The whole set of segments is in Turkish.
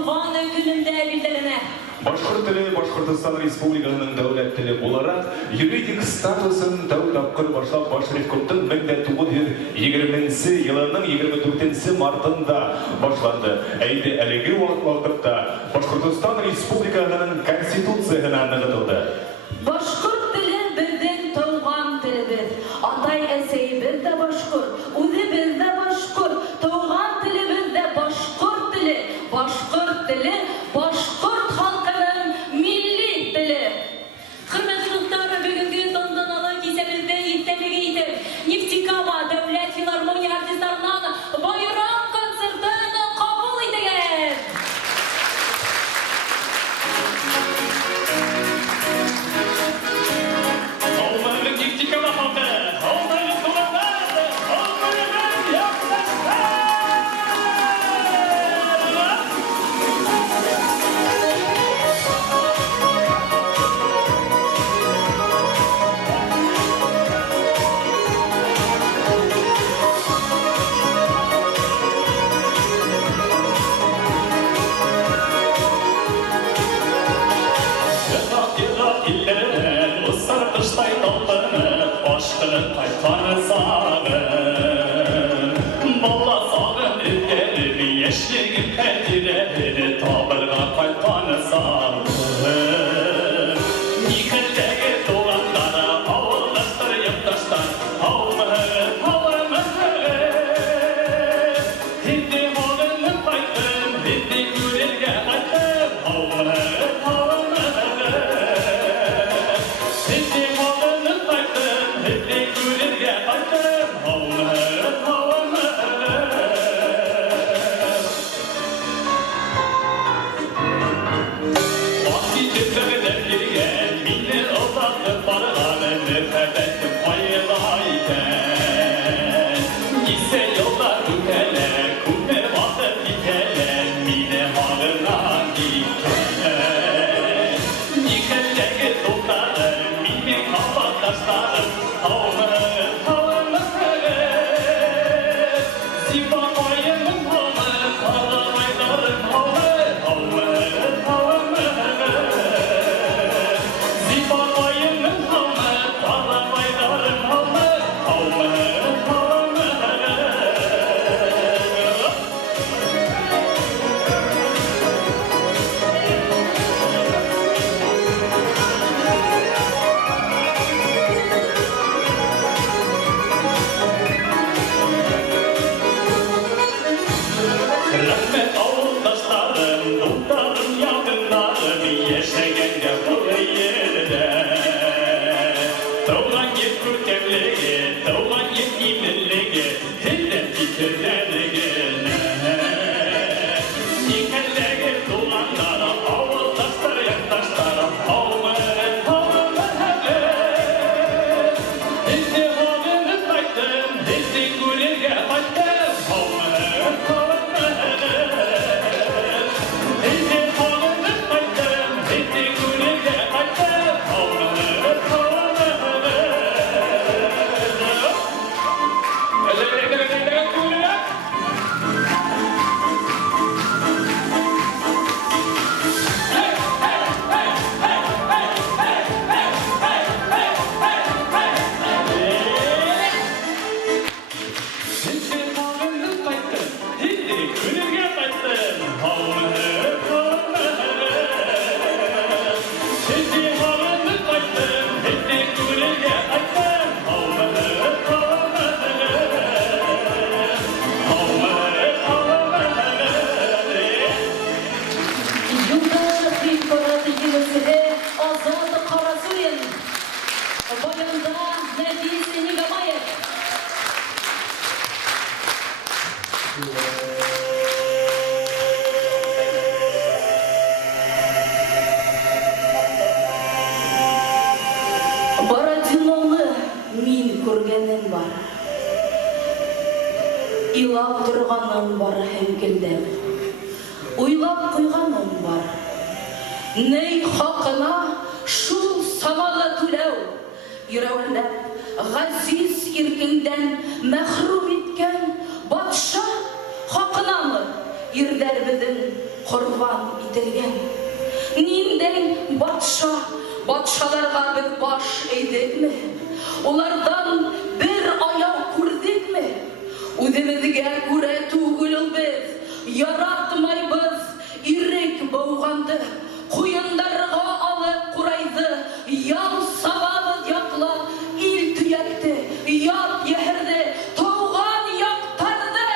туған күнінде білдіріне. Башқұрт тілі Башқұртстан Республикасының дәулет тілі боларақ, юридик статусын тәу тапқыр башлап Башқұрттың 1920 елінің 24 мартында башланды. Әйді әлігі уақытта Башқұртстан Республикасының Конституциясына нығытылды. Башқұрт тілі біздің туған тіліміз. Атай әсейбіз де башқұрт, өзі біз де башқұрт, туған тіліміз де башқұрт тілі. Башқұрт тілі башқұрт халқының милли тілі. Құрметті достар, бүгінгі тантаналы кешімізде естелігі етіп, Нефтекама дәулет филармония артистларынан байрам концертін қабыл етіңіз. Нефтекама халқы, аумағы туғандар, аумағымен яқтастар! Қайтқаны сағын, бала сағын өткеліп, ешлігін кәдіреді, табырға қайтқаны сағын. Никілдегі туғандары, ауылдаштар, екташтар, ауымығы. Хетте оғының қайттым, хетте көрерге қайттым, ауымығы. Илап тұрғаным бар хәмкілден, ойлап қойғаным бар. Ней хақына шул самалы түләу, Йөрәүләп, ғазиз иркеңдән мәхрум иткән батша хақынамы irlerbiдің құрбан ителген. Нинден батшаларға бір баш eğdik mi? Onlardan bir ayağı kurduk mi? Udemizge kure tuğulul biz, yaratmayız, irek boğandı. Kuyundarga alıp kuraydı, yal sababız yakla, il tüyekti, yap yehirdi, toğan yaktardı.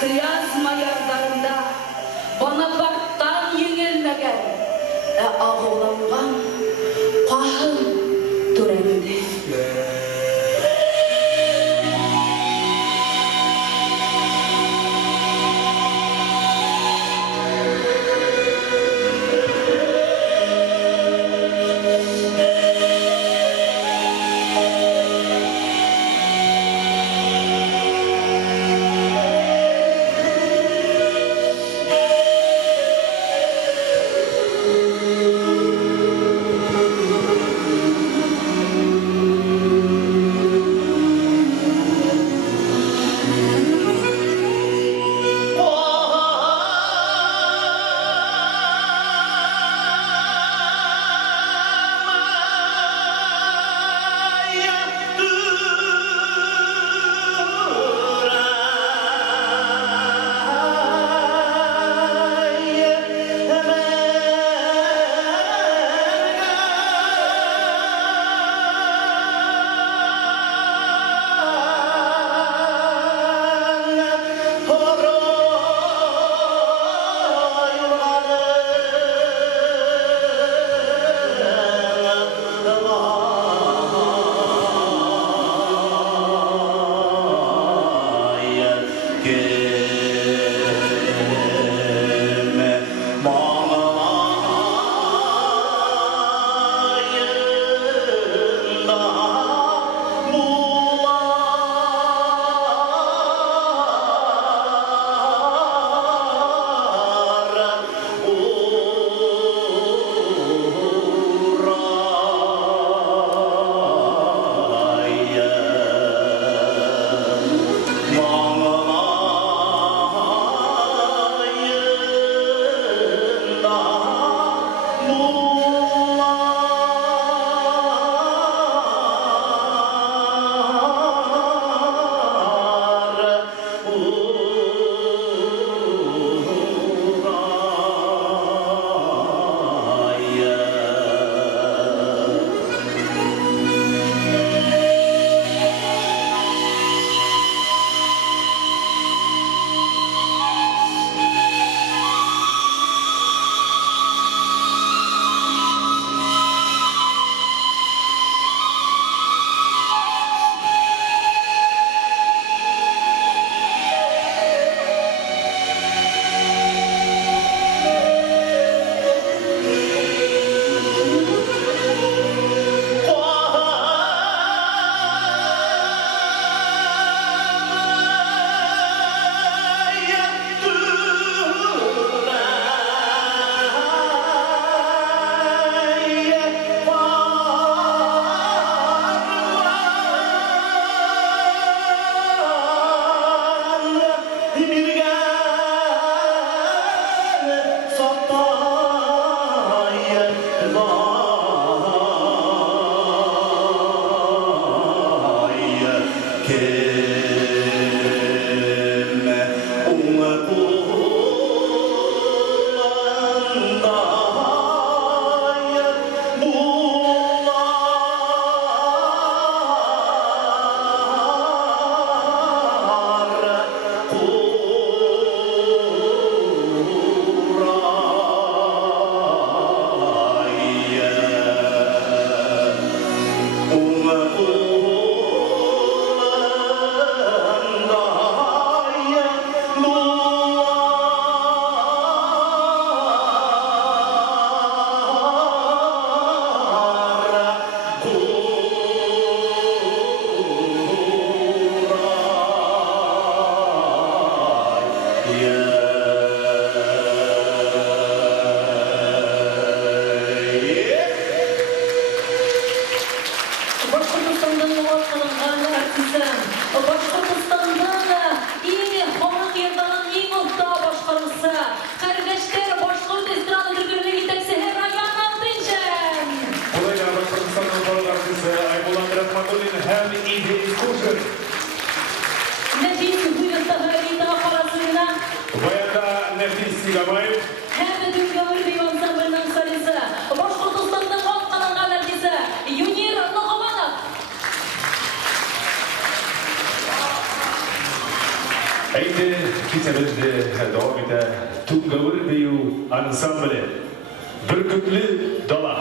Kıyazma yarlarında Bonapart'tan yenilmegen ağılangan kahın türendi. Әйтті кесерізді дауам еті Туңгауыр беу ансамблі Бүркітлі дала.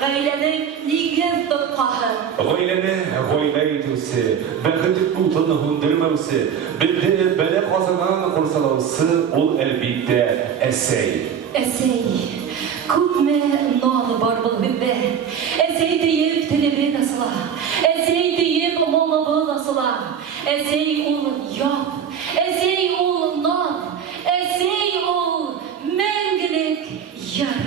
gaylenin nigen tutqağı. Gaileni gailay etüsi, bäxetlik butunu hundurmamsı, bildi bele qazanan qursalawsı ol elbette esey. Esey, küpme nalı var bul bizde. Esey deyip tilimi nasıla. Esey deyip molavı nasıla. Esey ol yap. Esey ol nal. Esey ol mengilik yar.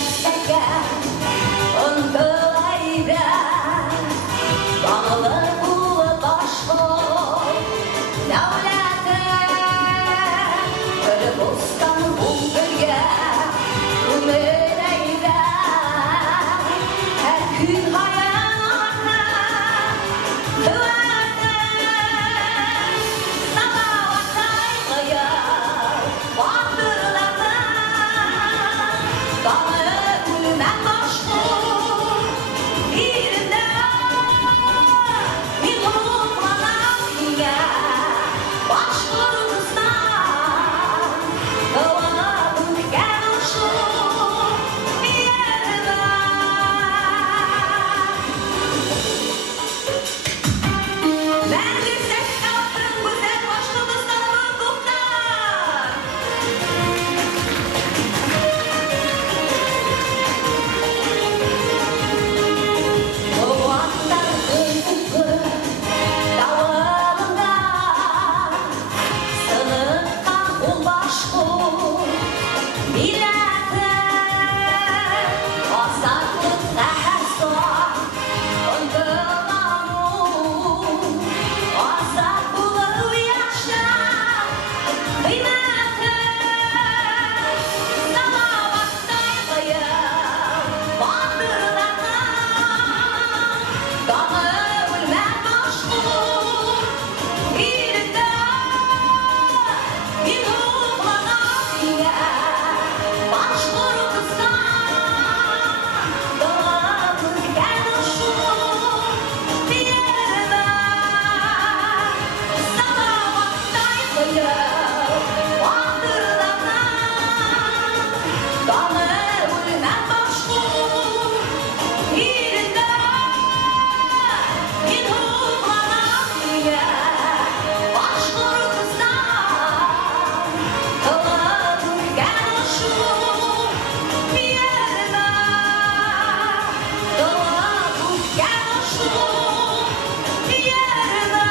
Мәскәгә ынтылайда Данлы булып башкор дәүләте Бер бостан булдырга күңел әйдә Һәр көн хаятына куәте Салаваттай кыяр батырларны Даны үлмәк башкор ирендә Мин хупланам сиңа Башкортстан Кыланып үткән шул yerdə Mən yüksək kalktım güzel Bашкортстанımın toxtar Bulvatların ufu dağlarında Sınıftan ol Bашкор milleti Azadlık qəhrəsan ıntılanu Azad bulub yaşa qiyməti Salavatday qıyıb batırlarına Qanı ölməz Bашкор ilində Min huplanan singə Bашкортстан Dağılıb ütkən şul yerdə Salavatday qıyıb batırlarına Qanı ölməz Bашкор ilində Min huplanan singə Bашкортстан Dağılıb ütkən şul yerdə Dağılıb ütkən şul yerdə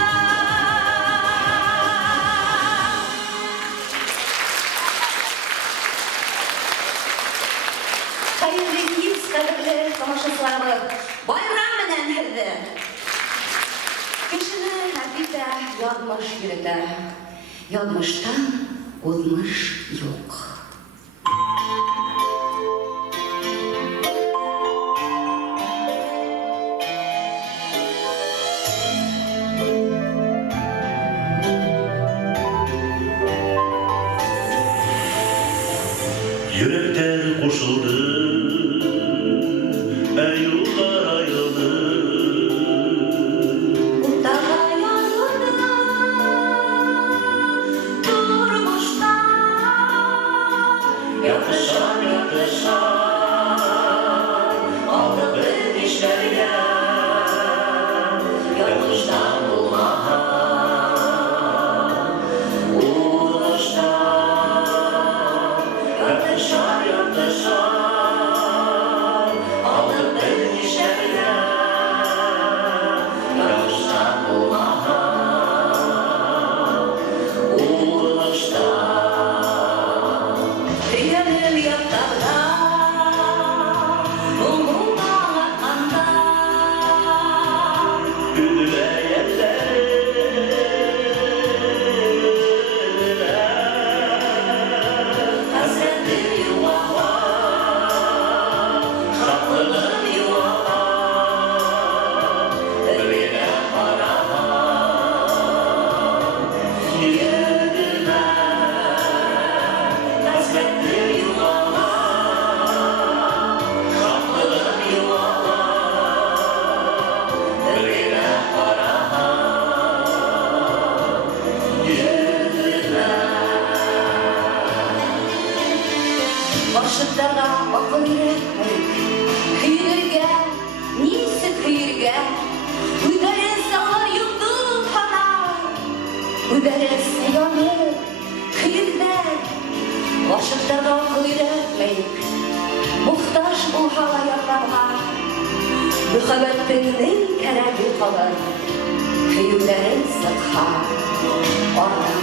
Hayırlı kez qadrli тамашачыларыбыз, байрам менән һеҙҙе! Кешене хәҡиҡәтә яҙмыш йөрөтә. Яҙмыштан уҙмыш юҡ. Yürekler koşuldu, yollar ayrıldı. Utağa yazıldı durmuştan Yatışan aldı bir dişlerine. Yanlıştan bulmaha, uğraştan. Yatışan aldı bir dişlerine. Yanlıştan bulmaha, uğraştan. Gönül yatlarda Umru'dan atanda Güdüle Hasretli yuvalar Şaklının yuvalar Öyle paralar Yürüme Hasretli yuvalar Şaklının yuvalar Öyle paralar Yürüme Başıklara akıl yürekmek Hüyürge, nisi hüyürge Üderese var yuttuğum kanar Üderese yanır, hüyürge Başıklara akıl yürekmek Muhtaç bu halayaklarga Mühabbetinnin keregi kalır Hüyürlerin sıkha Oradan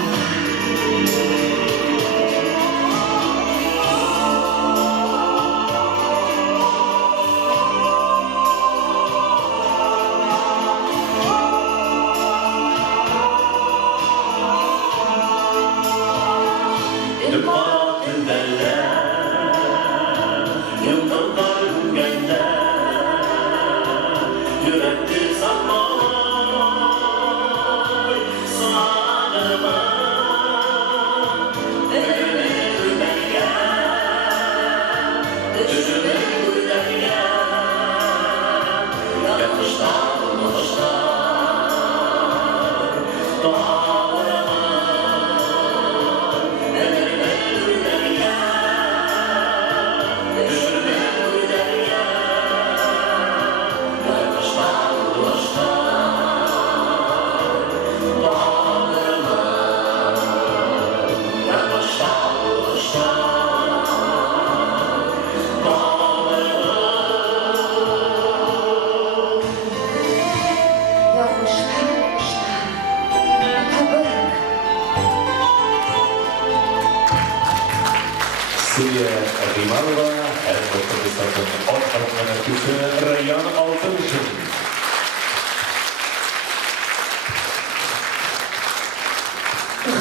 Риманова, һәм Башкортстанның ат артисты Раян Алтыншин.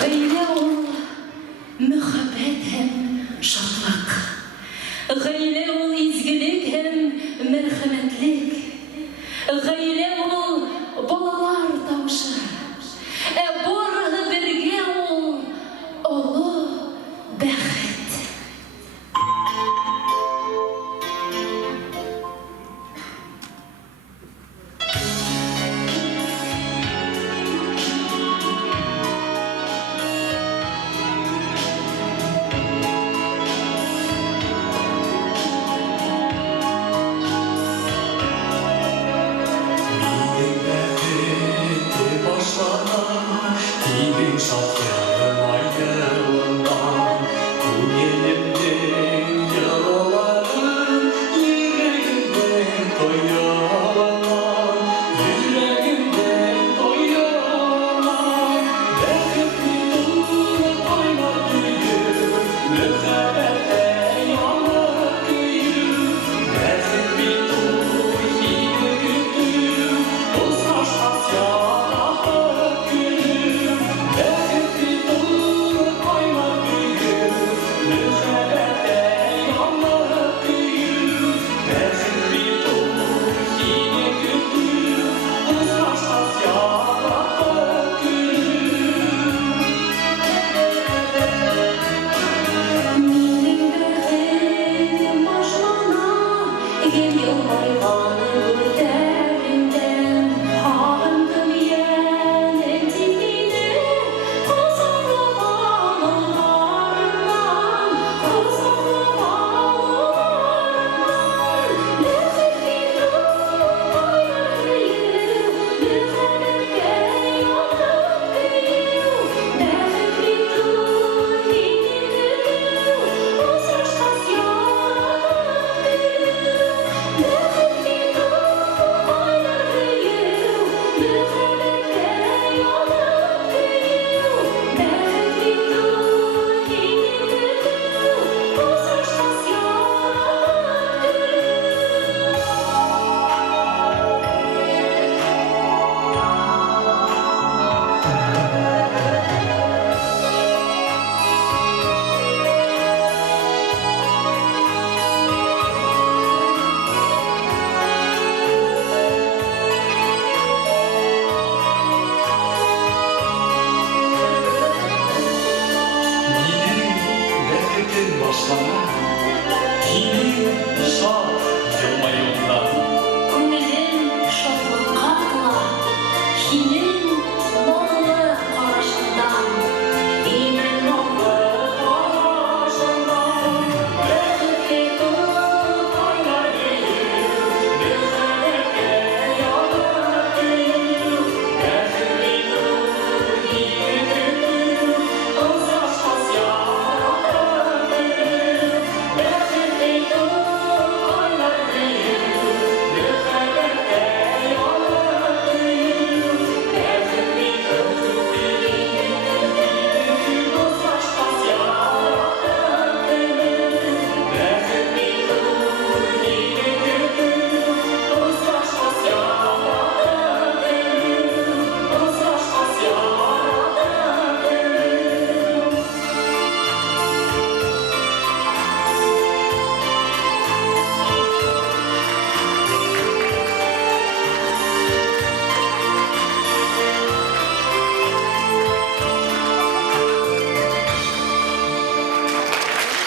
Гаилә ул мөхәббәт һәм шатлык. Гаилә ул изгелек һәм мәрхәмәтлек. Гаилә ул балалар тавышы. Барыһы бергә ул олы бәхет.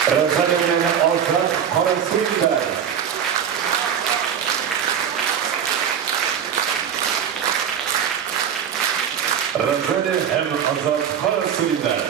Razalevlerine alçak Karasuri'den. Razale hem Azat Karasuri'den.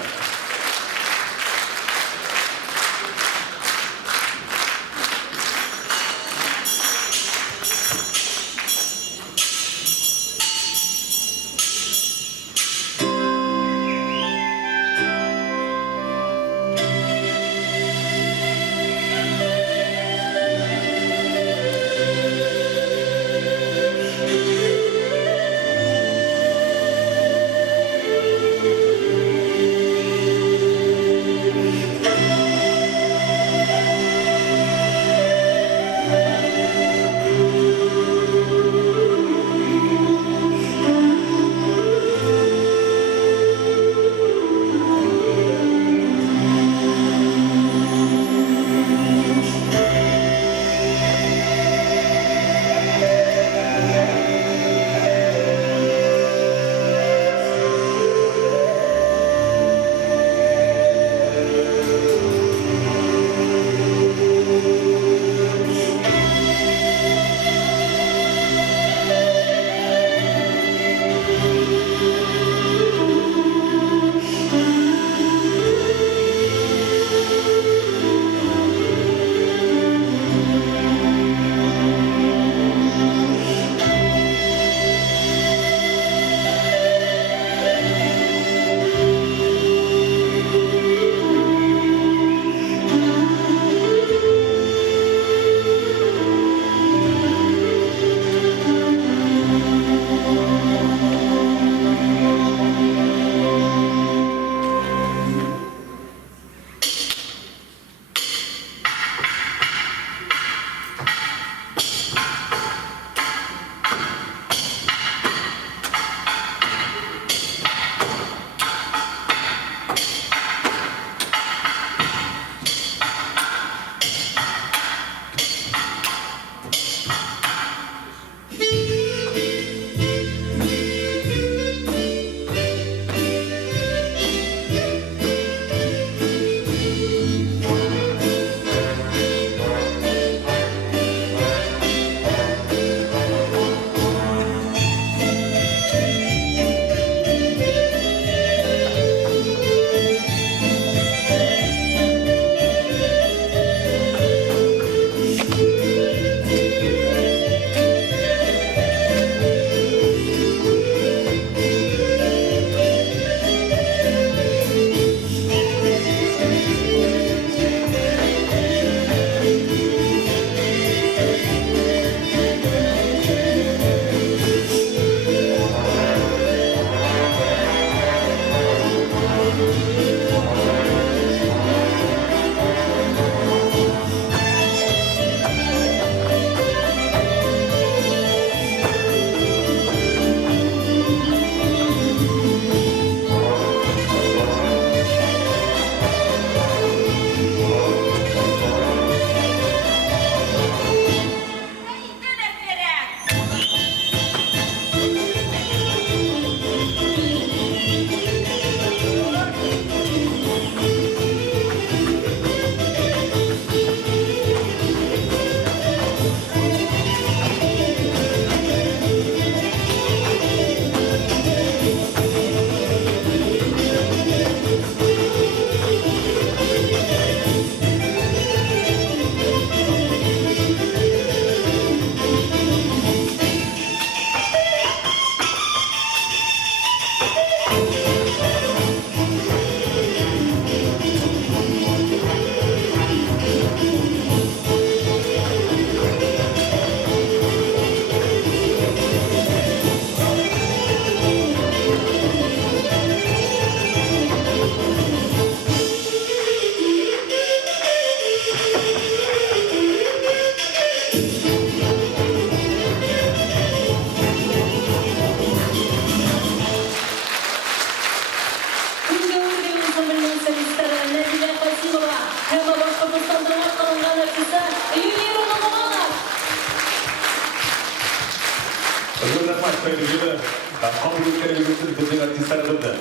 ережені қабыл еткеніңіз үшін біздің артистерімізді.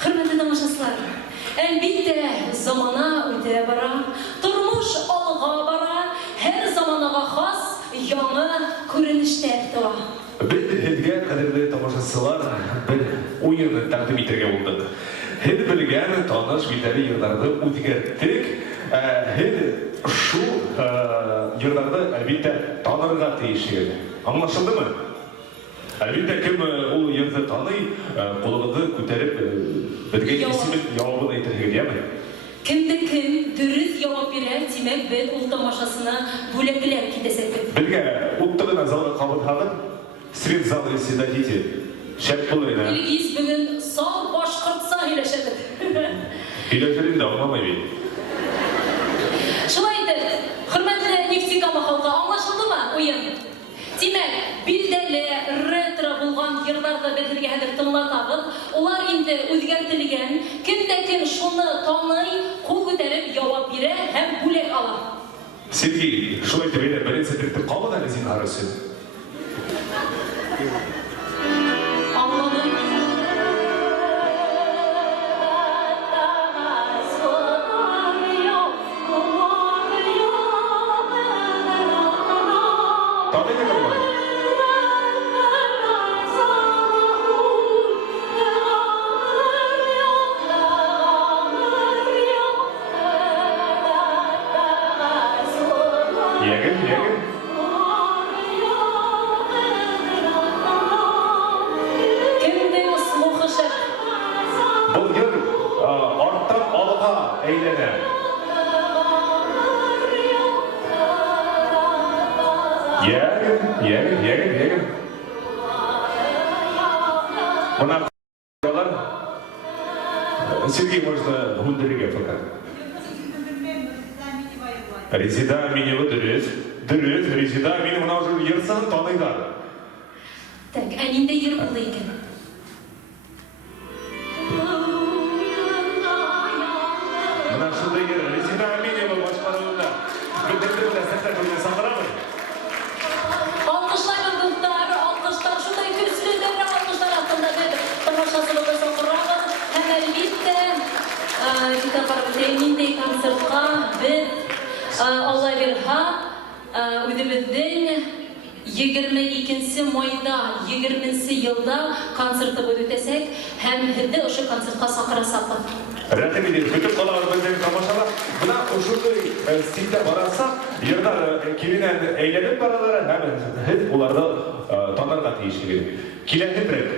Hürmetli тамашасылар, әлбетте замана өте бара, тұрмыш алға бара, әр заманаға хас яңа көрініштер туа. Біз һеҙгә, қадірлі тамашасылар, бір ойынны тәқдим итергә булдык. Һеҙ белгән таныш билдәле йырҙарҙы үҙгәрттек. Һеҙ шул йырҙарҙы әлбиттә танырға тейешһегеҙ. Аңлашылдымы? Әлбиттә кем ул йырҙы таный, ҡулығыҙҙы күтәреп беҙгә исемен яуабын әйтергә, яме? Кемде-кем дөрөҫ яуап бирә, тимәк беҙ ул тамашасына бүләкләр китәсәкбеҙ. Беҙгә уттығына залға ҡабыҙһағыҙ, свет залы седатите. Шәп булыр. Илгиз бөгөн саф башҡортса һөйләшәбеҙ. Һөйләшерен дә аңламай бит. Шулай итеп, хөрмәтле Нефтекама халҡы, аңлашылдымы уйын? Тимәк, билдәле, ретро булған йырҙарҙы беҙ һеҙгә хәҙер тыңлатабыҙ. Улар инде үҙгәртелгән, кемдә-кем шуны таный, ҡул күтәреп яуап бирә һәм бүләк ала. Сергей, шулай итеп, беренсе тректе ҡабыҙ әле зинһар өсөн. Аңланым. Таный егер бар. Егер. Кемдең слухы шәп? Бұл йыр арттан алға әйләнә. Егер. Мына q***лар Сергей, может, гүндерге пока. Резида Минева дөрес. Резида Минева мына уже йырсан таныйдар. Так, ә ниндәй йыр булды икән? Мына шундай йыр Резида Минева башҡарыуында. Гүндерге сәхнә түрендә саҡырабыҙ. Алҡышлайбыҙ дуҫтар, алҡыштар, шундай көслөдәр алҡыштар аҫтында беҙ тамашасыбыҙҙы саҡырабыҙ. Һәм әлбиттә, ниндәй концертҡа беҙ Алла бирһә, үҙебеҙҙең 22 майда, 20 йылда концертыбыҙ үтәсәк, һәм һеҙҙе ошо концертҡа саҡырасаҡбыҙ. Рәхим итеп, көтөп ҡалабыҙ беҙҙең тамашала. Бына ошондай стилдә барасаҡ, йырҙар киленән әйләнеп баралар, һәм һеҙ уларҙы танырға тейешһегеҙ. Киләһе трек.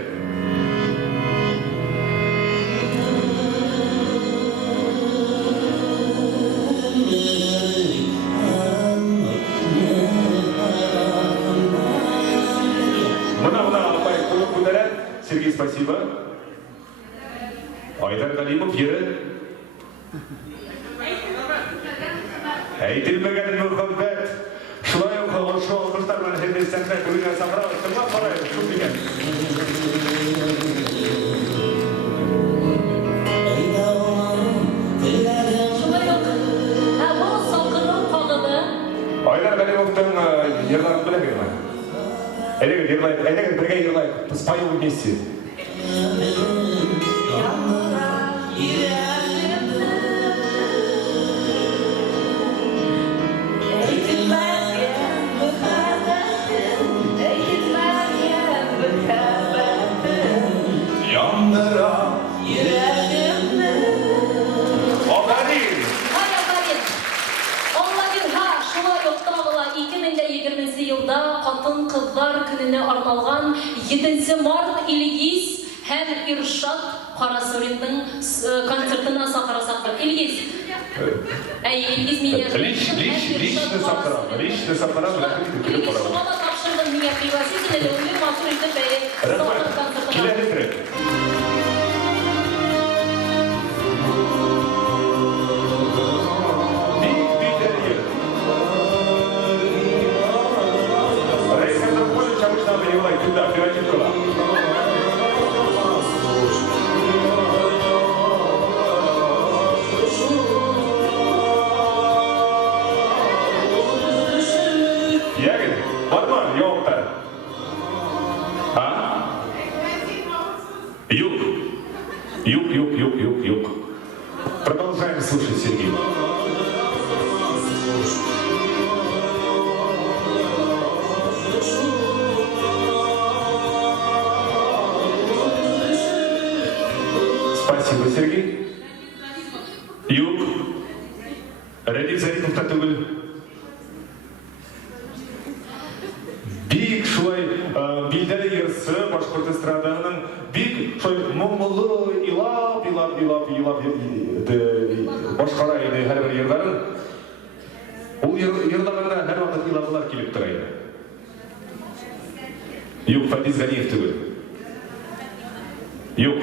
Мына апай ҡулын күтәрә. Сергей, спасибо. Айдар Галимов йыры. Әйтелмәгән мөхәббәт. Шулай уҡ ошо алҡыштар менән һеҙҙе сәхнә түренә саҡырабыҙ. Тыңлап ҡарайбыҙ, шул дигән. Шулай уҡ, был саҡырыу ҡағыҙы Айдар Галимовтың йырҙарын беләһегеҙме? Әйҙәгеҙ бергә йырлайыҡ. Споем вместе. Ҡатын-ҡыҙҙар көнөнә арналған 7 март Илгиз һәм Иршат Ҡарасуллиндың концертына саҡырасаҡбыҙ. Илгиз. Илгиз миңә... Лично саҡырам. Илгиз шуға да тапшырҙым миңә пригласительный үлем матур итеп саҡыр концертына. Киләһе трек. Туда, оперативка. Ягин, бар mı? Yok da. Ha? ырысы башкорт эстрадаһының бик шой моңлы илап башкара иде һәрбер йырларын. Ул йырлаганда һәр вакыт илаплар килеп тора иде. Юк, Фадис Ганиев түгел. Юк.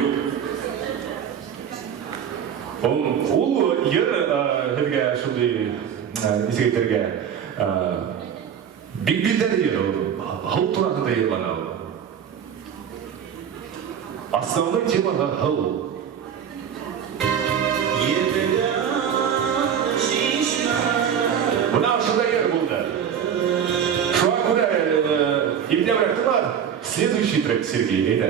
Ул йыр һәргә шундый исегетләргә бик билдәле йыр ул. Һау турында йырлана ул. Основной тема һау. Бuna şurada yer buldu. Şu an burada İbni bıraktılar. Следующий трек Сергей, Эйда.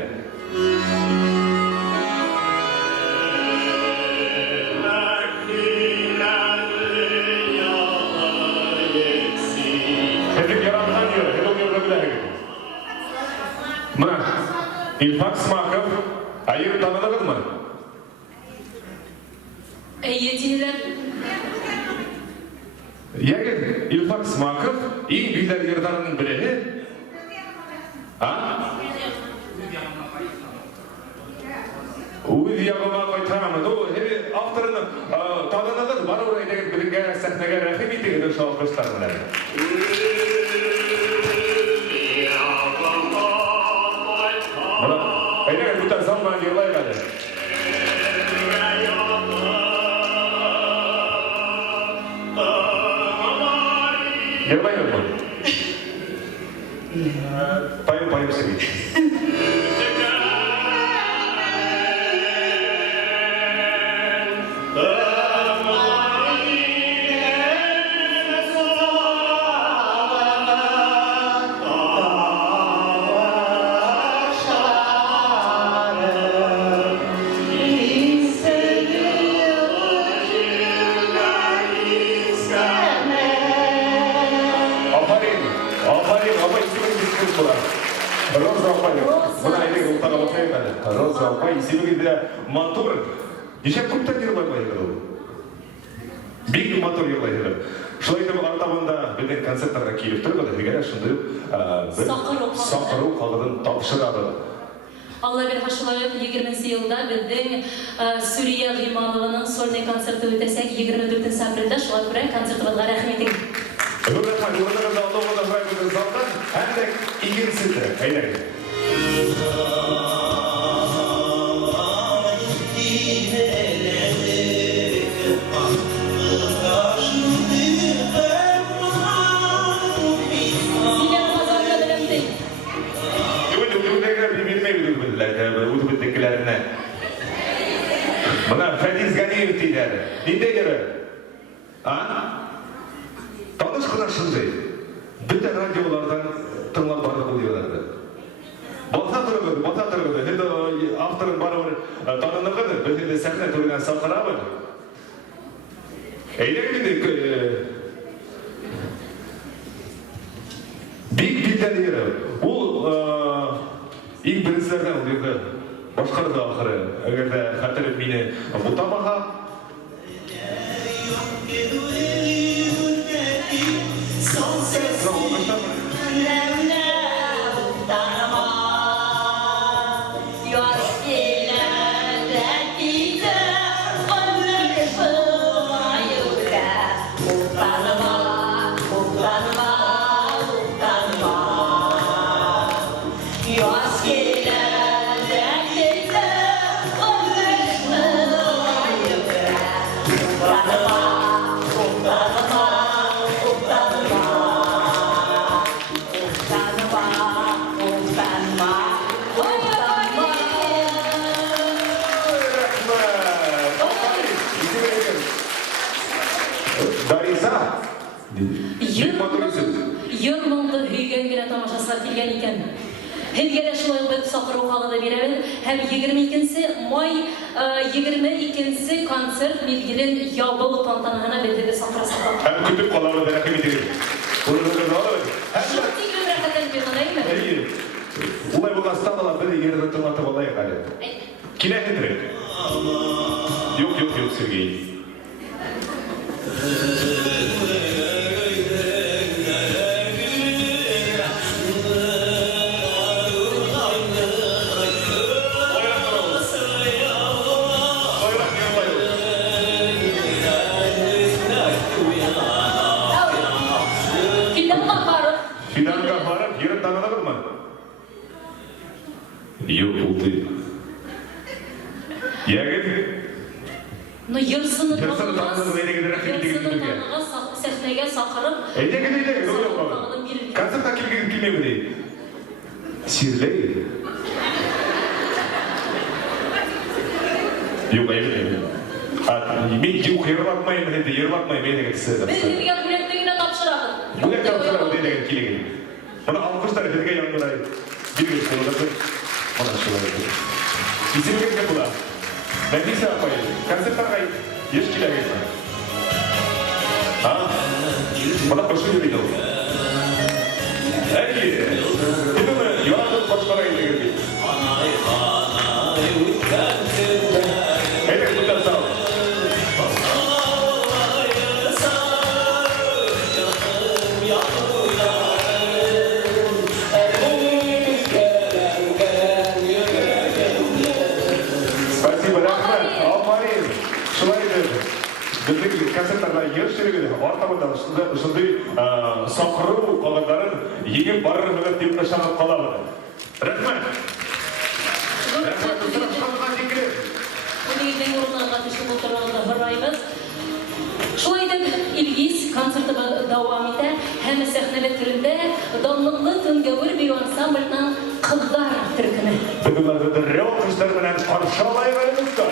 Hedef yarattan yer, hedef yerine bile hedef. Buna İlfak Smakov, ayır tanıdınız mı? Yetiler. Егер Илфак Смаков ең билдәле йырдарының бірі, Үз ягыма кайтамын. Ул авторының танылыгы бар ул әйдәгән беленгән сәхнәгә рәхим итегез шалкышлар белән. Әйдәгән бүтән заман йырлай әле. Йырлай ул. Паем Сергей. Роза апай исемегенде мотор неше көптен йырлай ул. Бик мотор йырлай ул. Шулай итеп артабанда безнең концертларга килеп торды, дигән шундый сакыру калдырын тапшырады. Алла бер хашылаев 20 елда безнең Сүрия Гыйманованың сольный концерты үтәсәк 24 апрельдә шулай күрә концертыбызга рәхмәт итим. Рөхмәт, урыннарыгызда Аллаһка рәхмәт залдан һәм дә игенсездер. Әйдәгез. Buna Fadiz Ganiyev deyiladi. Neydi göre? Tanış kadar şunday. Bütün radyolardan tınlap barı oluyorlardı. Bata durmadı. Şimdi avtorun barı var. Tanınıqıdır. Bütün de sahne turuna sakıra var. Eylemedik. Big bilden yeri. Bu ilk birinçilerden oluyor. Başqarda axırı, əgər də xətərib məni butamağa Йырмылды хүйген генә тамашасына килгән икән. Һәргә дә шулай ук сакыру кагыда бирәбез. Һәм 22 май 22 концерт билгелен ябыл тантананы бетле сакырасыз. Һәм көтеп калабыз рәхим итегез. Урыннарыгызда алабыз. Һәм тигез рәхәтләнеп ятадымы? Улай булган стадалар бер йөрдә тыңлатып алайык әле. Киләһендер. Юк, Сергей. Yok oldu. Ягід? Ну, ерсіні Ерсіні танымас, бәйді кедер әкелді ерсіні кедерге. таныға сәхнеге сақырып, Әйдегі, сақырып берілді. концертқа келмей ме дейді? Сирлей? Yok, мен жеу қиырбатмаймын енді, ербатмаймын енді кісі. Мен елге бүлектігіне тапшырадым. Бүлек тапшырады деген келеген. Мұны алқыштар бірге яңғырай. Бірге қолыды. Мұны шылайды. Есемген бұла. Нәфиса апай, концерттарға еш келеген. Мұны қошу жүрейді ол. Әйе, күнімі юандық қошқарайын деген. Әйдек бұлдан сау. Спасибо, рахмет. Алмарин, шылайды. Біздің концерттарға еш жүрегеді. Ортамында ұшындай сақыру қалғандарын еген барыр мүгіт деп шағып қалады. Рахмет. Рахмет, ұсырап шағылған жеңгілер. Өнегенің орнағанға түшіп отырғанда бұрайымыз. Шулайдың Илгиз концерті дауам еті, әмі сәхнелі түрінде Данлықлы Түнгәуір бейу ансамблінің қыздар түркіні. Бүгінлерді дүрреу күштер менен қаршалай ғалымызды.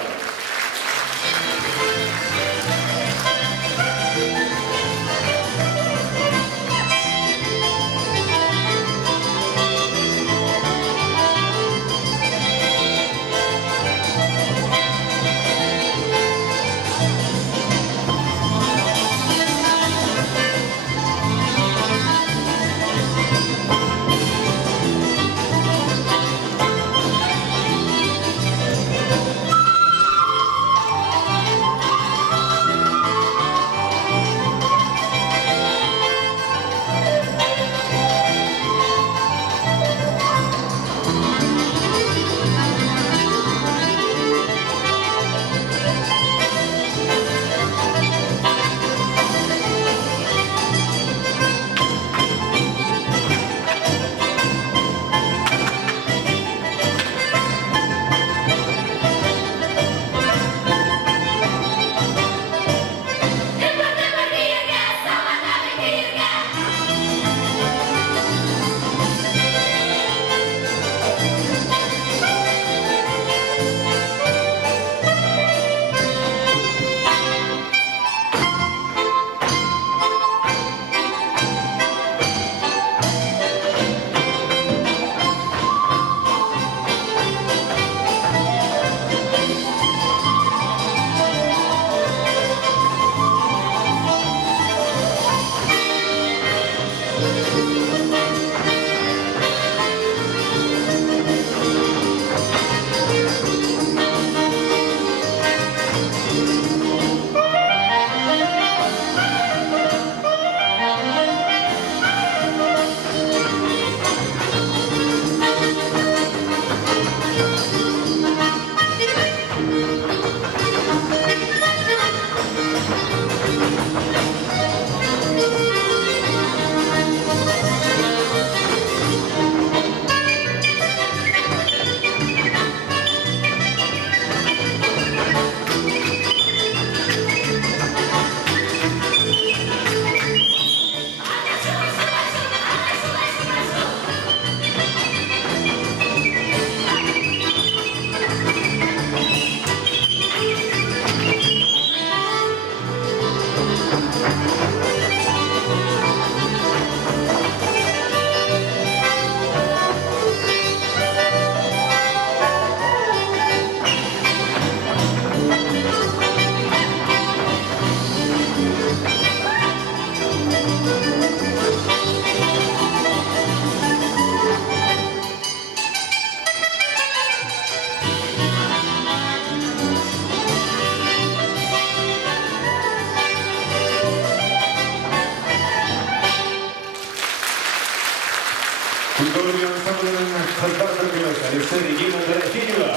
Kulturlu ансамблінің қыздар түркіміз Алексей Егемов Дорофеева.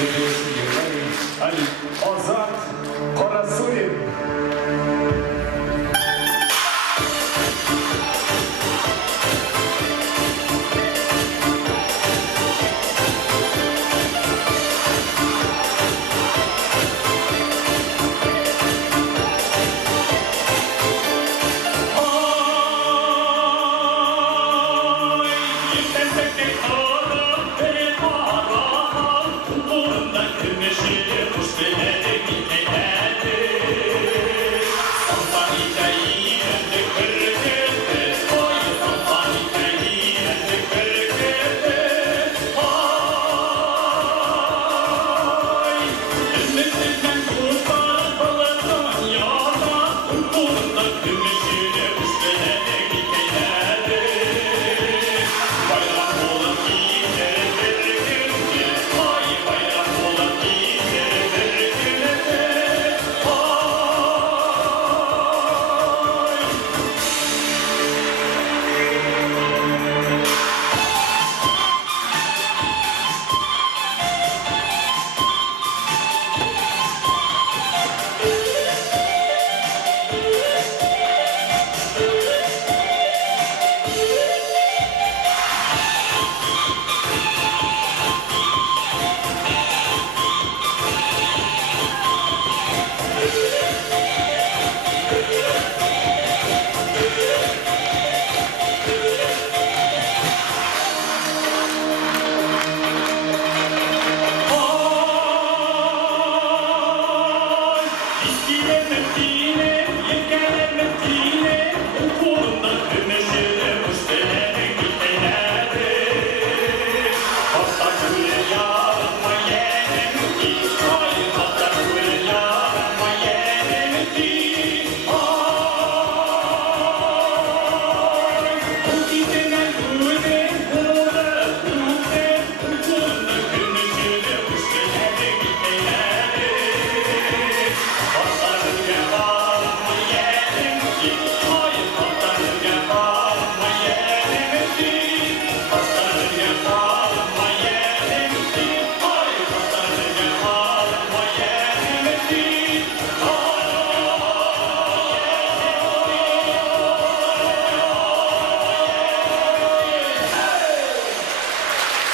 Ali Azat Karasulim.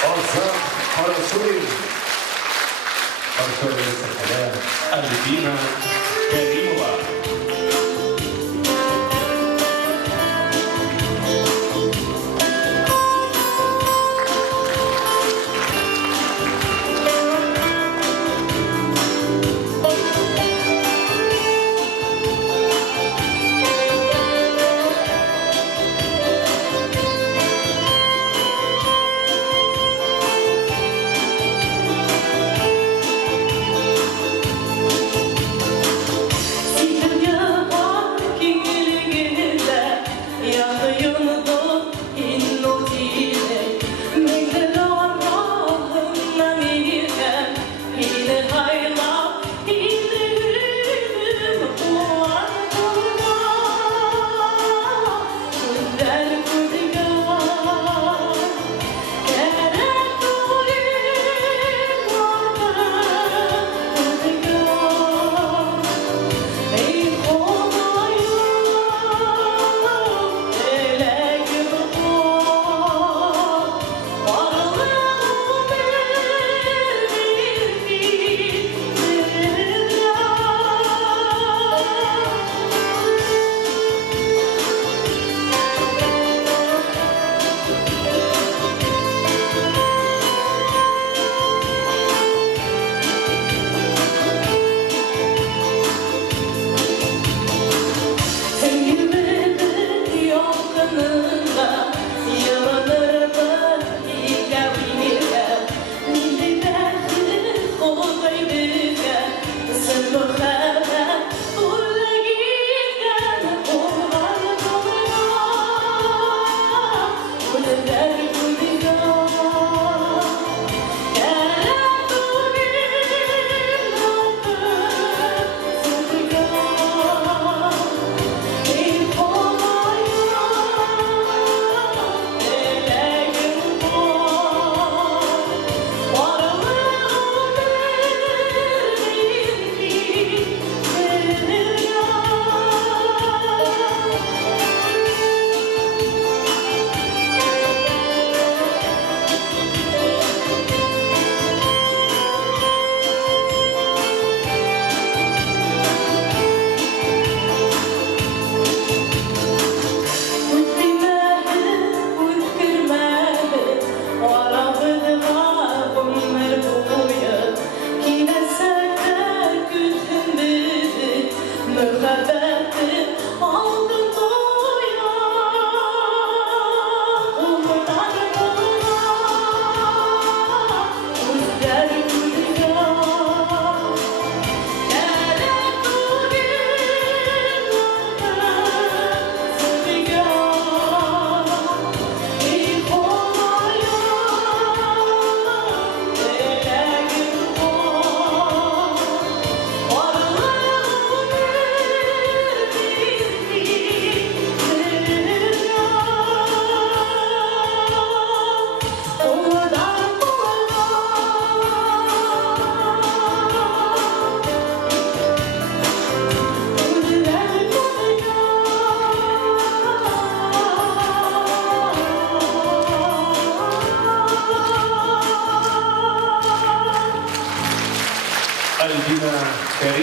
Azat Karasulim. Arkadaşlar, Albina Kerimova. Seni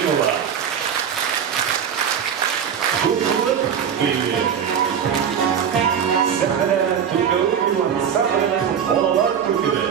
Ибрагимова. Құттықтық билер. Сәхара Түркәуі ансамблінің балалар күркілі.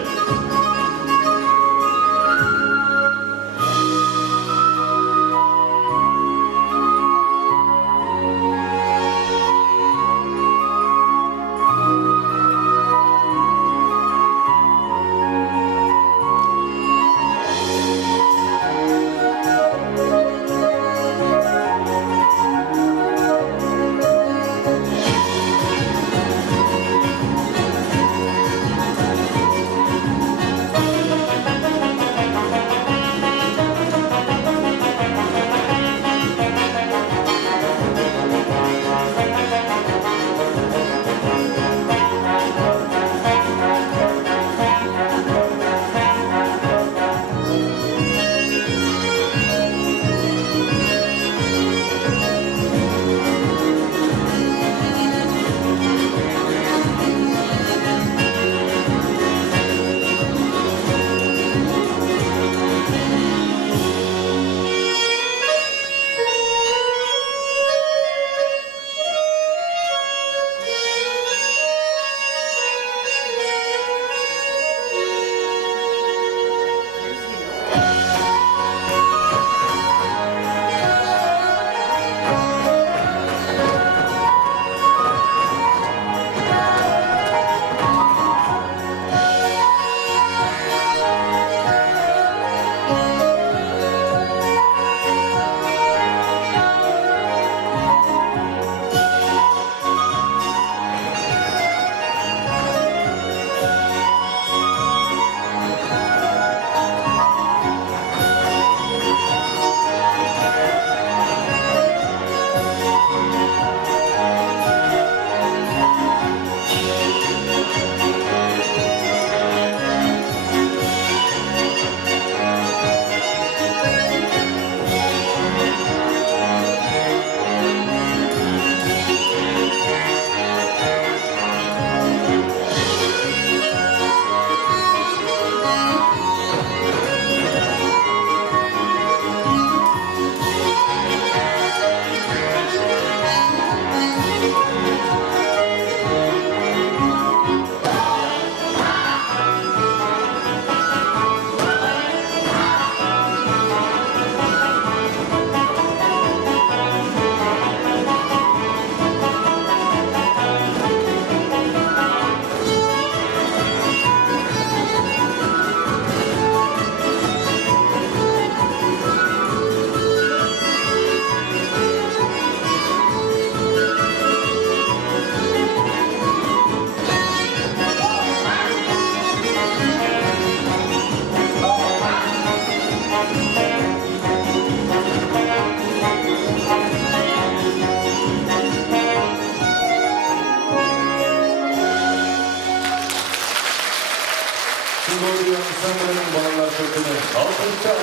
Singoğlu ансамблінің балалар күркіні алтынша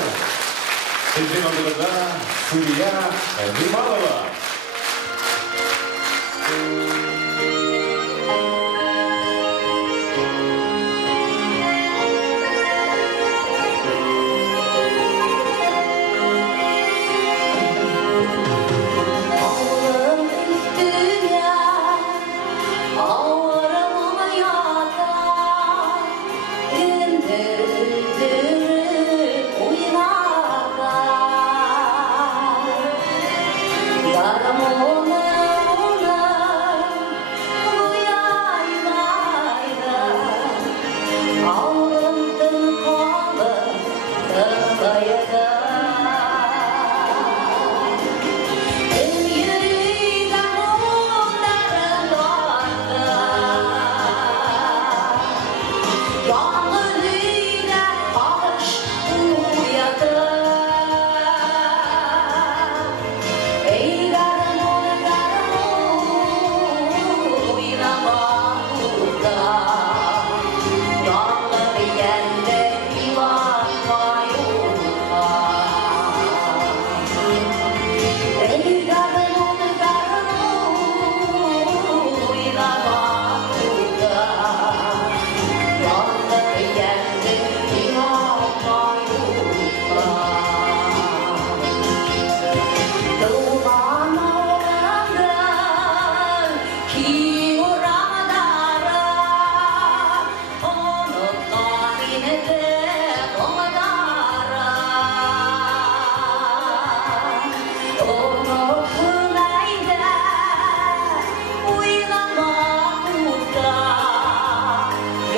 біздің алдымызда Сүрия Дималова. Yara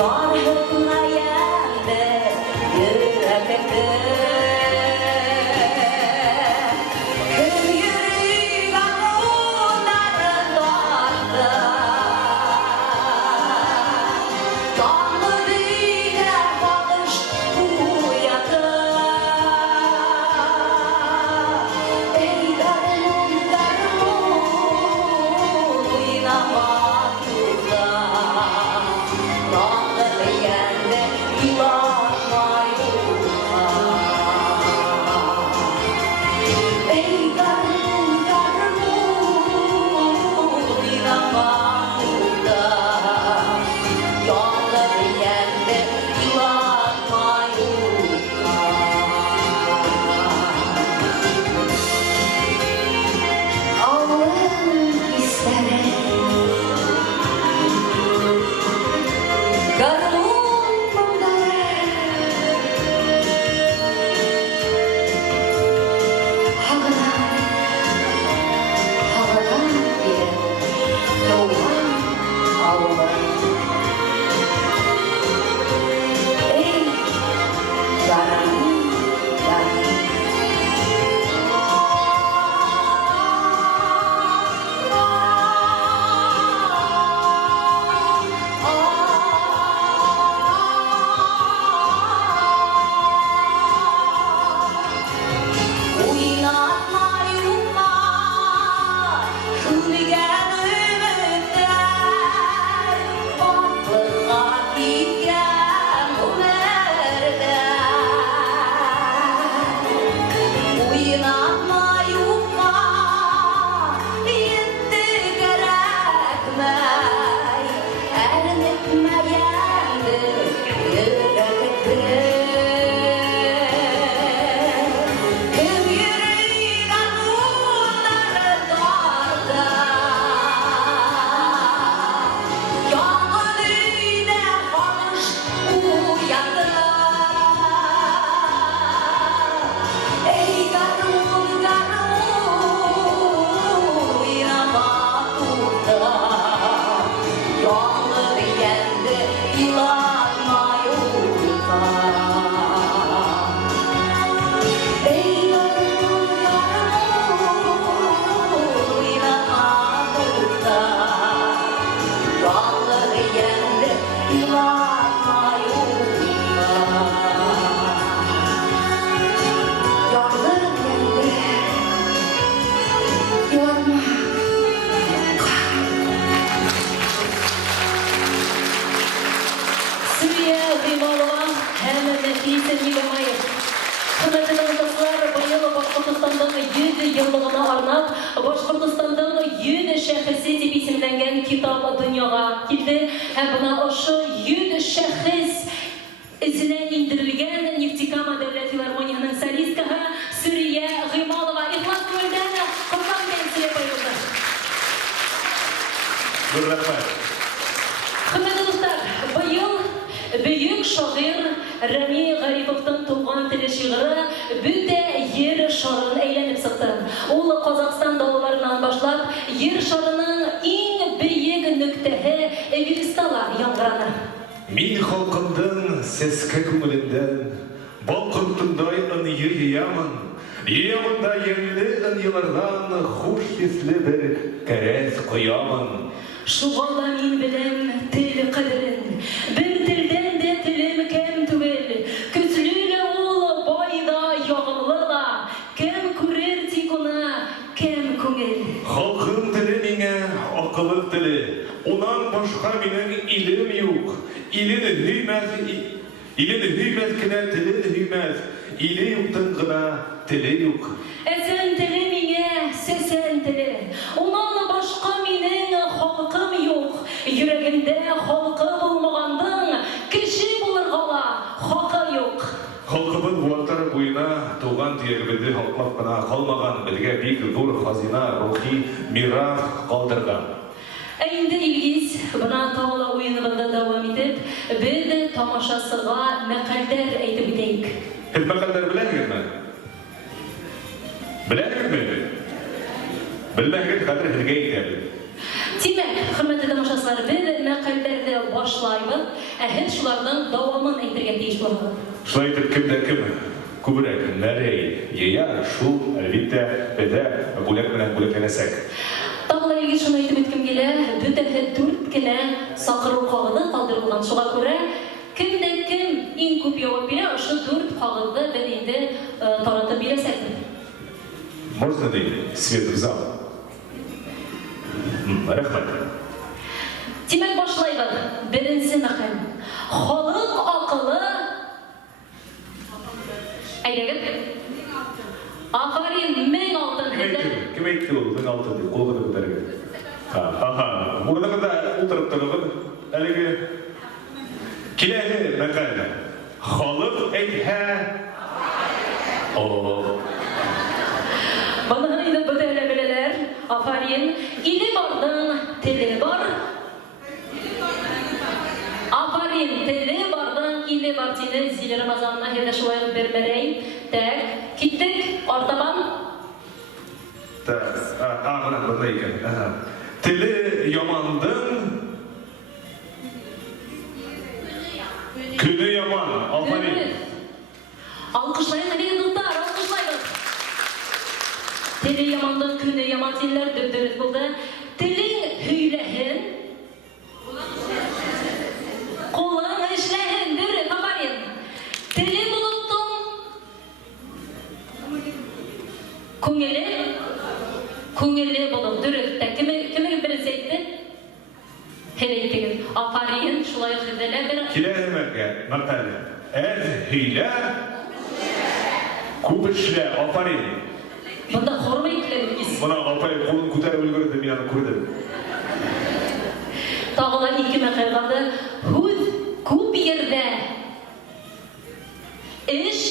Yargıtma yende yürekte Kım yürüyü onların darda Canlı dile bakış uyadı Ey darılın oynama turda Dağları yende yılanma yolda Ey darılın oynama turda Dağları yende yılanma yolda Ağlarım isterim Garımın bunları Havadan biri Doğan ağlar Ey garımın garımın Oynatma yumma Hülgen ümitler Baklığa gitken ömerler Oynatma yumma Yetti gerekmey Ernitmeyendir yürekte Kım yürüyen onları darda Yağmur ile barış uyandı Ey garun oynama turda Yağmur yende yılanma yolda Ey yarın oynama turda Yağları yende yılanma yolda Yağlarım yende yılanma Suriye Gıymalova hem Nefise Nigamayır Hürmetli dostlar, bu yıl Başkortoston'dan 100 yıllığına arnab Başkortoston'dan 100 şahisi deb isimlengen kitap dünyaya keldi. Hem buna oşu 100 şahis izine indirilgen Neftikama Devlet Filarmoniyanın solistkahi Suriye Gıymalova İhlas Göl'den Kurban temsil yapıyorlar. Hürmetli dostlar, bu yıl büyük şair Rami Garipov'tan tuğan tili şiiri Büte yer şarını eylenip sıktı. Ulu Kazakistan dağlarından başlap yer şarının en büyük nüktehi Everest'talar yangıranı. Min halkımdan seske kumulundan Balkırtınday ınıyı yiyamın Yiyamında yerli ınılardan Hoş hisli bir kerez koyamın Şu valla min bilem til kadirin Bir tilden de tilim kem tügel Küslüyle ol bayda yağımlı da Kem kurir tikuna kem kungel Halkım dili mine akıllık dili Ondan başka minin ilim yok İlini hüymez kine tilini hüymez İli yoktun gına tili yok Esen tili mine sesen tili Ondan başka minin halkım yok Yüreğinde halkı bulmağandın Kişi bulur hala hakkı yok Halkımın vatanı boyuna doğan diyerbidi halkmak bana kalmagan bilge bir zor hazina ruhi miras kaldırgan. Endi ilgiz buna tağla oyunumuzda devam edip biz tamaşasıga maqallar aytib o'taylik. Siz maqallar bilasizmi? Bilasizmi? Bilmasangiz qadr sizga aytamiz. Demak, hurmatli tomoshabinlar, biz maqallarni boshlaymiz. әһен шуларның дәвамын әйтергә тиеш булган. Шулай итеп, кем күбрәк нәрәй яя, шул әлбиттә беҙҙә бүләк менән бүләкләнәсәк. Тағылайғы шуны әйтеп үткем килә, бөтәһе 4 кенә саҡырыу ҡағыҙы ҡалдырылған. Шуға күрә кем иң күп яуап бирә, ошо 4 ҡағыҙҙы беҙ инде таратып бирәсәкбеҙ. Можно ли свет в зал? Рәхмәт. Тимәк, башлайбыҙ. Беренсе мәҡәл. Халыҡ аҡылы... Әйҙәгеҙ. Афарин, 1000 алтын һеҙҙә. Кем әйтте ул? 1000 алтын дип, ҡулығыҙҙы күтәрегеҙ. Урынығыҙҙа ултырып торығыҙ. Әлеге киләһе мәҡәл. Халыҡ әйтһә... Быныһын инде бөтәһе беләләр. Афарин, иле барҙың теле бар. Афарин, теле барҙың иле бар тине. Зиле Рамазанына һеҙҙә шулай бер бәрәй. Тәк, киттек, артабан. Мына бында икән. Теле ямандың көне яман. Афарин. Алҡышлайбыҙ, әлеге дуҫтар, алҡышлайбыҙ. Теле ямандың көне яман тиеләр, дөп-дөрөҫ булды. Телең һөйләһен. Ҡулың эшләһен, дөрөҫ, Афарин. Теле болоттоң күңеле болот, дөрөҫ. Кемегеҙ беренсе әйтте? Һеҙ әйттегеҙ. Афарин, шулай уҡ һеҙҙә бер... Киләһе мәҡәле. Әҙ һөйлә, күп эшлә. Афарин. Бында хормай ителәр бит. Бына апай ҡулын күтәреп өлгөрҙө, мин аны күрҙем. Тағы ла 2 мәҡәл ҡалды. Һүҙ күп ерҙә. Эш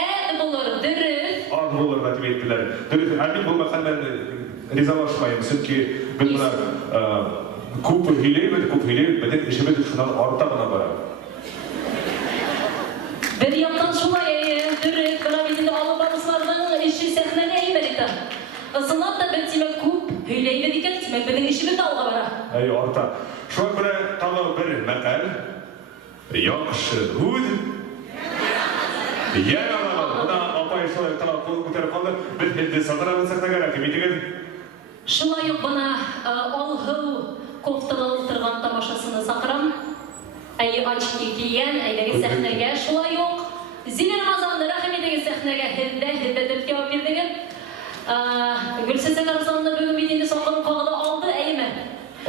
әҙ булыр, дөрөҫ. Аҙ булырға тип әйттеләр. Дөрөҫ, мин был мәҡәлдән ризалашмайым, сөнки беҙ бына күп һөйләйбеҙ, беҙҙең эшебеҙ шунан арта ғына бара. Бер яҡтан шулай, дөрөҫ, бына бит инде алып барыусыларҙың эше сәхнәгә әйбәт итә. Ысынлап та беҙ тимәк күп һөйләйбеҙ икән, тимәк беҙҙең эшебеҙ дә алға бара. Арта. Шуға күрә тағы бер мәҡәл. Яҡшы һүҙ йән алабыҙ. Бына апай шулай тағы ҡулын күтәреп ҡалды. Беҙ һеҙҙе саҡырабыҙ сәхнәгә, кем итегеҙ? Шулай уҡ бына алһыу кофтала ултырған тамашасыны саҡырам. Очки кейгән, әйҙәгеҙ сәхнәгә. Шулай уҡ Зиле Рамазанды рәхим итегеҙ сәхнәгә. Һеҙҙә дөрөҫ яуап бирҙегеҙ. Гөлсәсәк Арысланды бөгөн бит инде саҡырыу ҡағыҙы алды, әйме?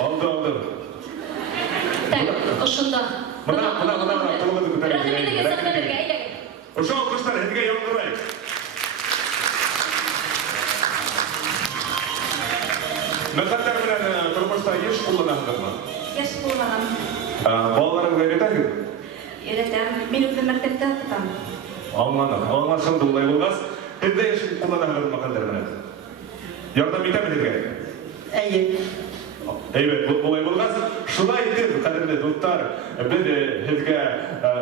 Алды. Тәк, ошонда. Бына, ҡулығыҙҙы күтәрегеҙ. Рәхим итегеҙ сәхнәләргә, әйҙәгеҙ. Ошо алҡыштар һеҙгә яуғырайыҡ. Мәҡәлдәр менән тормошта йыш ҡулланаһығыҙмы? Йыш ҡулланам. Балаларыңызға өйрәтәһегеҙ? Өйрәтәм. Мин үҙем мәктәптә тотам. Аңлашылды улай булғас. Һеҙ йыш ҡулланаһығыҙ мәҡәлдәр менән. Ярҙам итәме һеҙгә? Әйбәт, улай булғас. Шулай итеп, ҡәҙерле дуҫтар, беҙ һеҙгә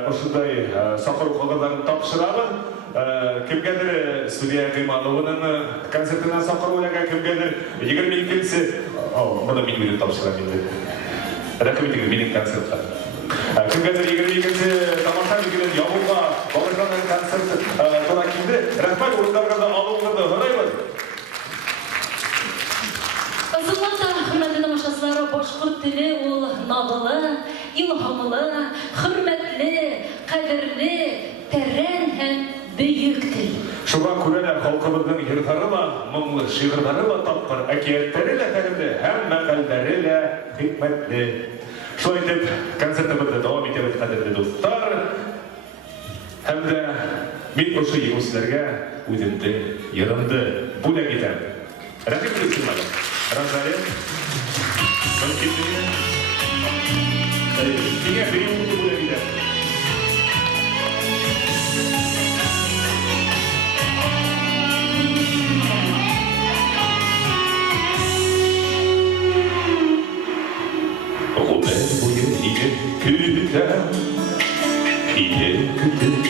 ошондай саҡырыу ҡағыҙҙарын тапшырабыҙ. Кемгәдер Судья Ғиманованың концертына саҡырыу эләгә, кемгәдер 22-нсе... Бына мин үҙем тапшырам инде. Рәхим итегеҙ минең концертҡа. Кемгәдер 22-нсе тамаша бигенән ябыуға бағышланған концерт тура килде. Рәхмәт, урындарығыҙҙы алыуығыҙҙы һорайбыҙ. Ысынлап та, хөрмәтле тамашасылар, башҡорт теле ул наҙлы, илһамлы, хөрмәтле, ҡәҙерле, тәрән һәм бөйөк тел. Шуға күрә лә халҡыбыҙҙың йырҙары ла, моңлы шиғырҙары ла тапҡыр, әкиәттәре лә фәһемле һәм мәҡәлдәре лә хикмәтле. Шулай итеп, концертыбыҙҙы дауам итәбеҙ, ҡәҙерле дуҫтар. Һәм дә мин ошо еңеүселәргә үҙемде, йырымды бүләк итәм. Рәхим итегеҙ, Разалет, мөмкинлеге, миңә бейеүемде бүләк итәм. Ғүмер буйы күтіп,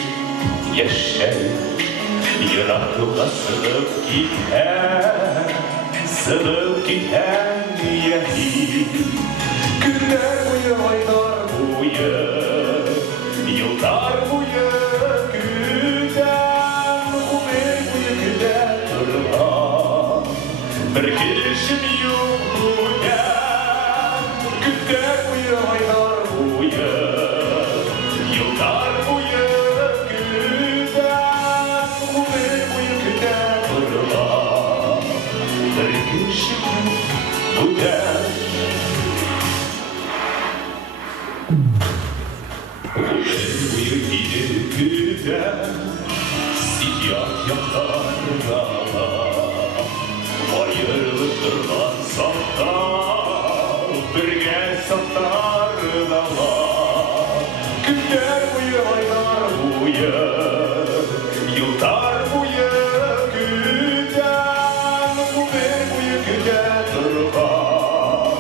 яшәр, йыраҡлыҡҡа сығып китһәм, йәһи. Көндәр буйы айҙар буе, йылдар буе күтәм, гомер буе көтә торган, бер кешене үтәм. Гомер буе мине көтәм, сидят яктарга, айырылып торган сакта, бергә сактардала. Көннәр буе, айлар буе, йылдар буе көтәм, гомер буе көтә торган,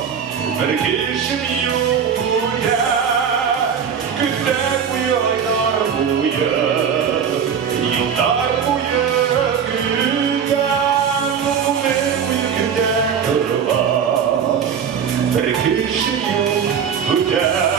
бер кешем юк бүген. Көннәр буе, айлар буе, йылдар буе көтәм, гомер буе көтә торган, бер кешем юк бүген.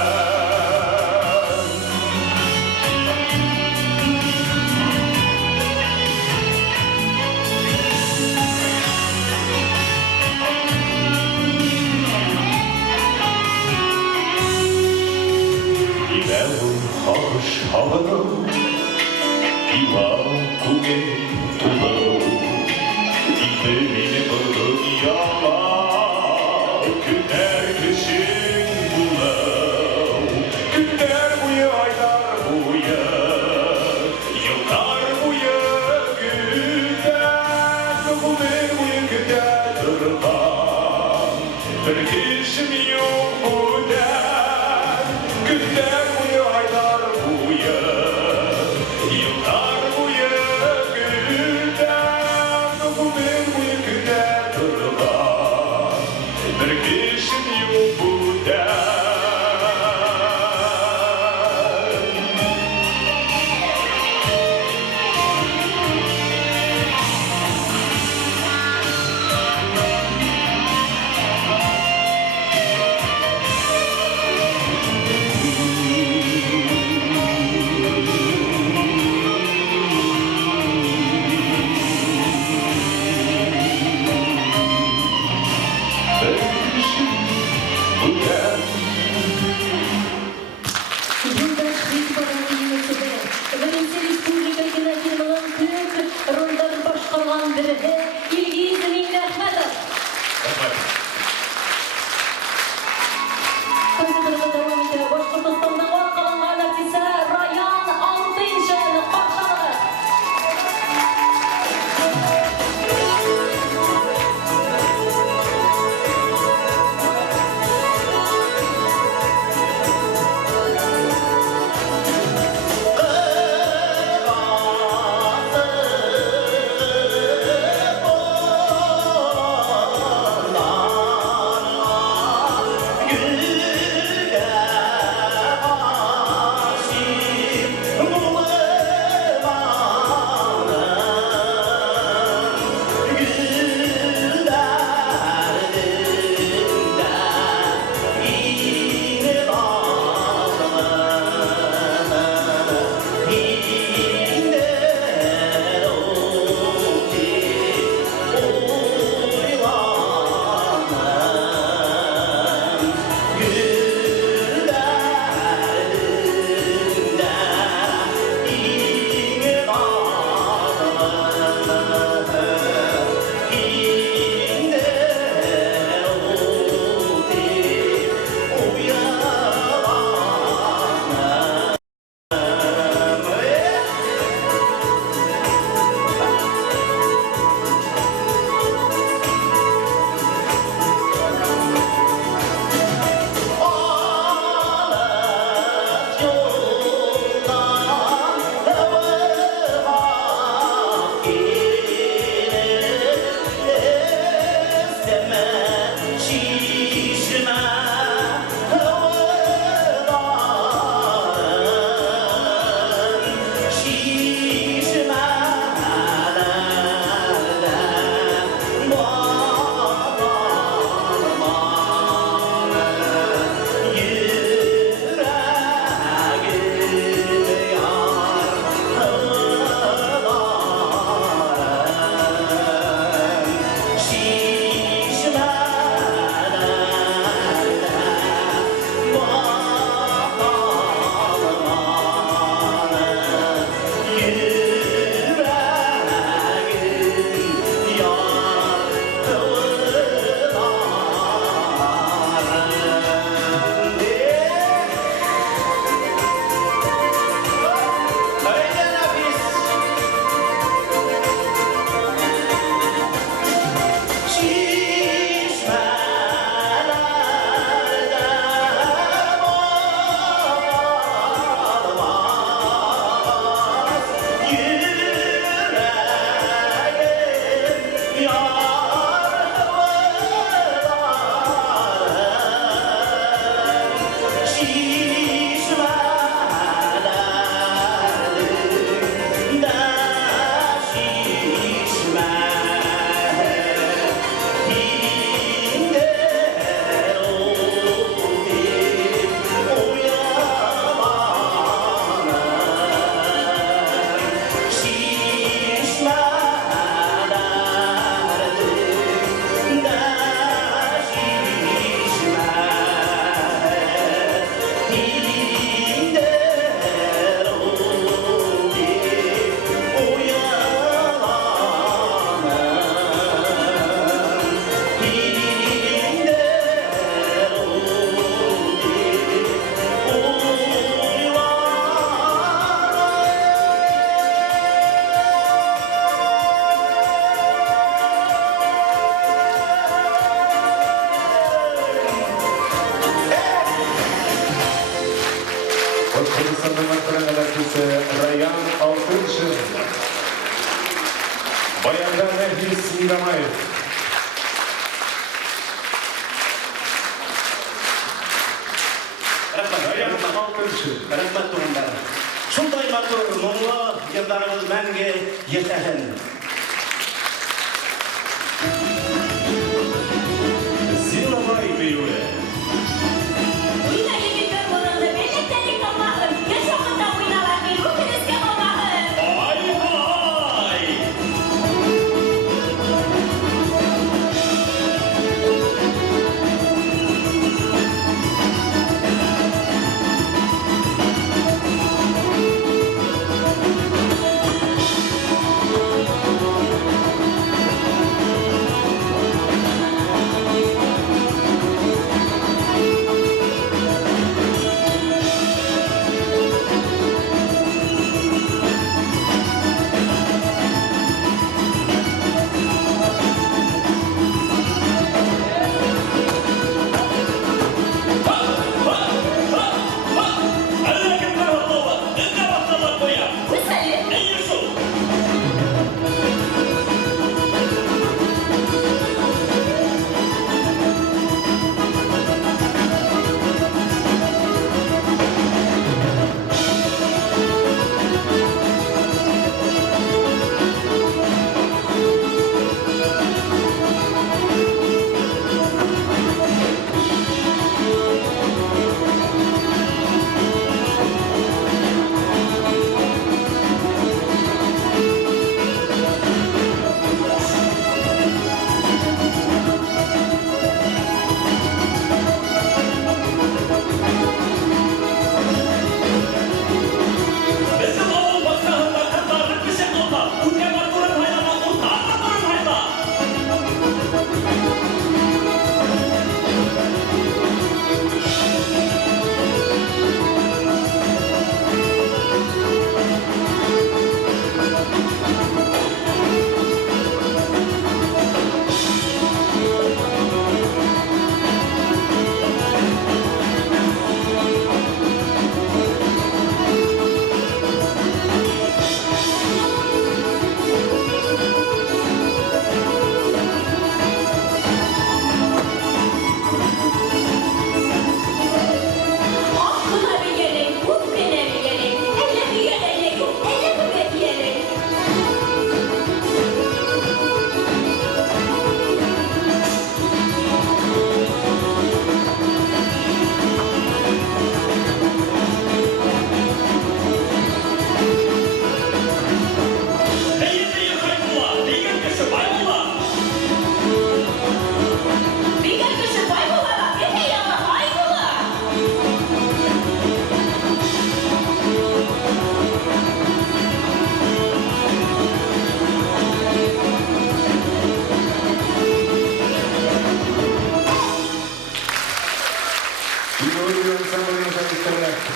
Иләү хагыш һаваның, илау күңел тулы. Илде мине был дөньяга, көннәр кешең булу. Көннәр буе, айлар буе, йылдар буе көтәм, гомер буе көтә торган, бер кешем юк бүген. Көннәр буе, айлар буе, йылдар буе көтәм, гомер буе көтә торган, бер кешем юк бүген. Башқұртстанның ақтыран әләкесі Раян Алтыншын. Баянда Нәфис Игамаев. Раян Алтыншын. Рахмат туғандар. Шундай матур мұңлы йылдарыбыз мәңге етәһен. Зилабай бейуі. Уйна егеттер болғанда белектен қалмағын. Еш уақытта ойналар өкініске қалмағын. Ай!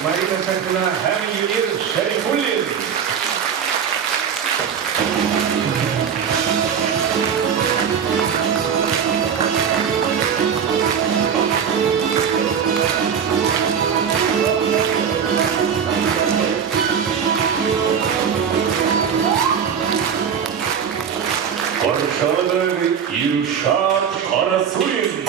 Marina Çakır'la hem Yunir Şerifullin. Barışalı İlşat Karasuyin.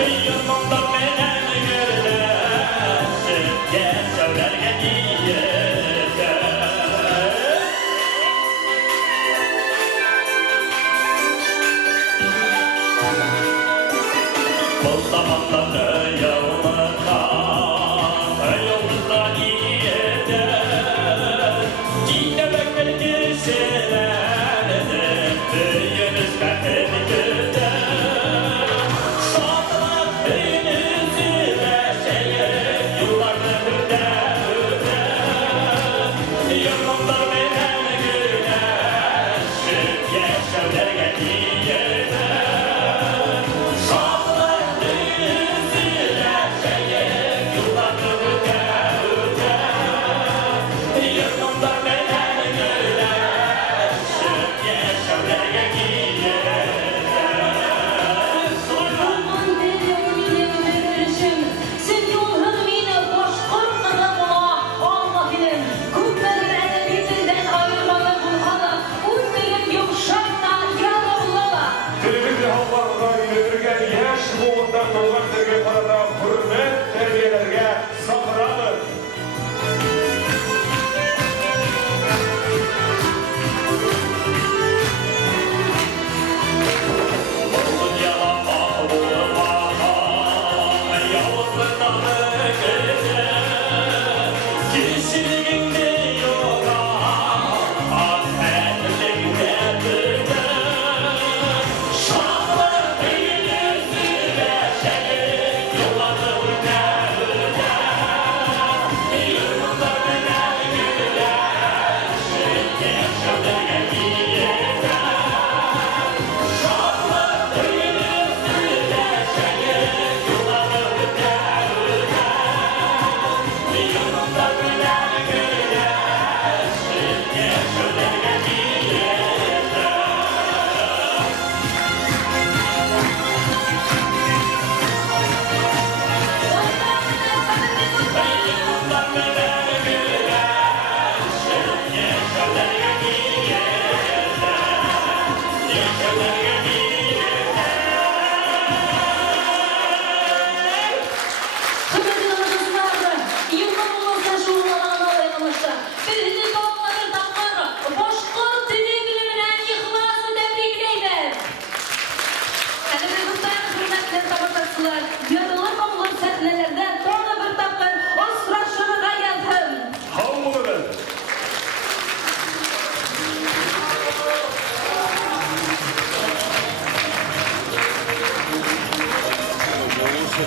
Yolunda menen gürleşip geçevlerge diyete. Bu zamanlarda yolunda diyete. Yine bekler kişilerdi, büyünüz bekler güde. Sağlık büyünüzü verseyip, yıllarını hüde hüde. Yolunda menen gürleşip geçevlerge diyete. Sağlık büyünüzü verseyip, yıllarını hüde hüde. Yolunda menen gürleşip geçevlerge diyete. Aman deli verişim, sen yolun mine boşkur kızımla olmakinin. Kumların edebi dilden ayırmalı bulhala, unmelim yumuşakta yarımlala. Dilimiz halklarına ilergen yaş boğunda doğan derge parada hürmet terbiyelerge sabıradır. Olgun yalan bağlılama, yalnızlığını gece. Kişiliğinde yola, affetliğinde büde. Şanlı büyünüzü verseyip, yolları hüde hüde. Yılında menen güleşip, geçevlerge diyete. Şanlı büyünüzü verseyip, yolları hüde hüde. Yılında menen güleşip, geçevlerge diyete. Yılında menen güleşip, geçevlerge diyete. Geçevlerge diyete. Kıbrıs'ın anasınlardı, yıldan olursa şu ulanağına dayanmıştı. Birini doğmadır tapmır, boşkur dili biliminen yıkılası tebrikleyler. Kendine kutlayan hürmetler tabatasılar, yarılır mı bulur setnelerde, doğru bir tapkın, o sıra şurada geldim. Hamburger. Olursa